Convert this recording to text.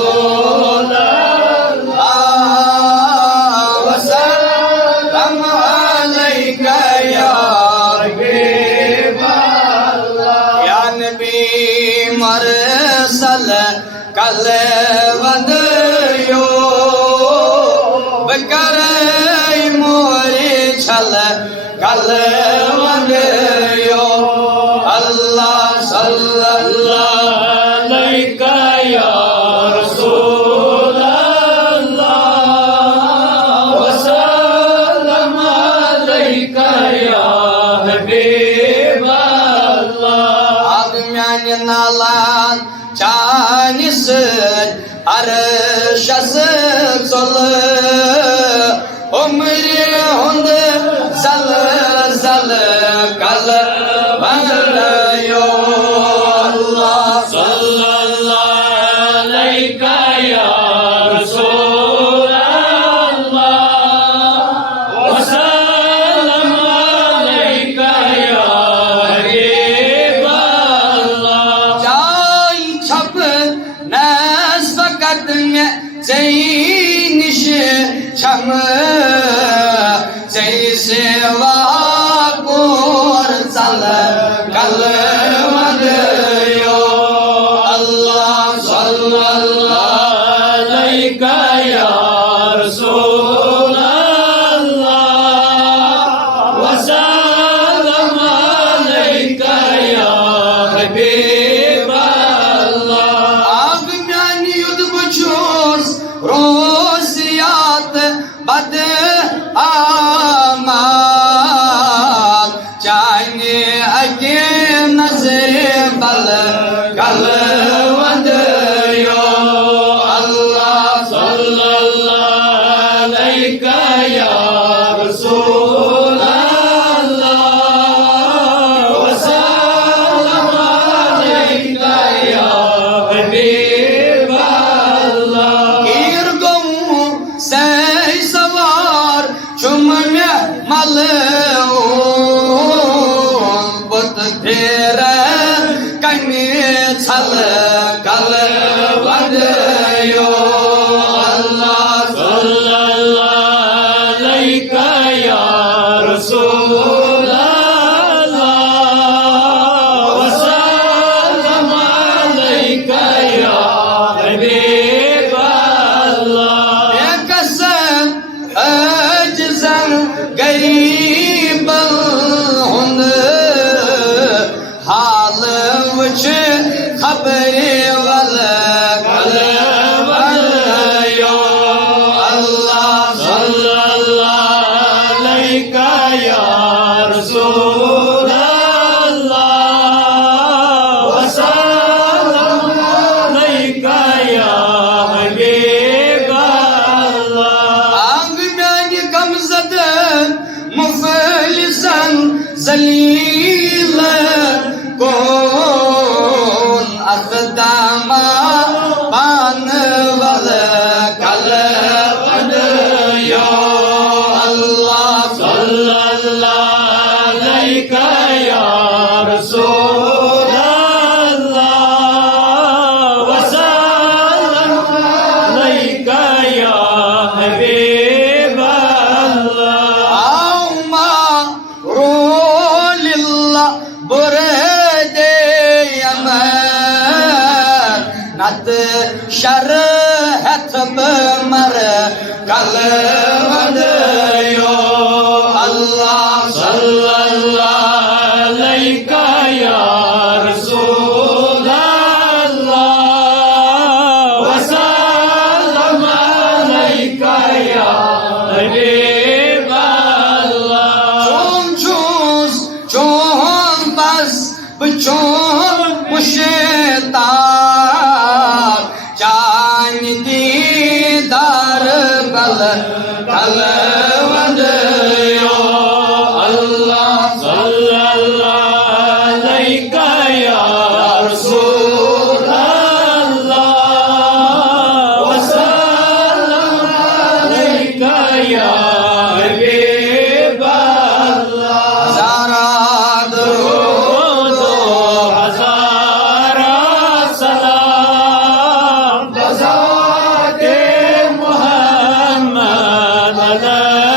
رسول الله وسلم عليك يا حبيب الله يا نبي مرسل कल वंदियो बकरई मोरी छल कल वंदियो अल्लाह सल्लल्लाहु अलैहि या रसूल अल्लाह वसल्लम अलैका या हबीब अल्लाह आदमियान नालान Çanis arşas sol umri hund zal zal kal vanlayo Allah sallallahu aleyka ya Resul Allah ve sallam aleyka ya Habib Allah Nas fakat me zeyniş şamı zeyse vakur zal kalmadıyo Allah sallallahu aleyka ya Resul Allah ve sallam aleyka ya Habib रोज़ियात बद आमाल चाहने अगे नजर बल कल वंदियो अल्लाह सल्लल्लाहु अलैका या रसूल अल्लाह व सल्लम अलैका या हबीब Say savar çumne malun but tere kani çal kal vandiyo Allah sallallahu aleyka ya Resul Allah ve sallam aleyka ya Habib अजज़न गरीब हुन हाल वच खबर वल कल वलियो अल्लाह सल्लल्लाहु अलैका या रसूल अल्लाह व सल्लम अलैका या हबीब मुफलिसन जलील कौन अखदामा पान वल कल वंदियो अल्लाह सल्लल्लाहु अलैका या रसूल अल्लाह व सल्लम अलैका या हबीब नत शर हथ मर कल वंदियो अल्लाह सल्लल्लाहु अलैका या रसूल अल्लाह व सल्लम अलैका या हबीब अल्लाह चोन चोन बस चोन मुशता दीदार बल कल वंदियो अल्लाह सल्लल्लाहु अलैका या रसूल अल्लाह व सल्लम अलैका या हबीब अल्लाह ज़रा दो أبدا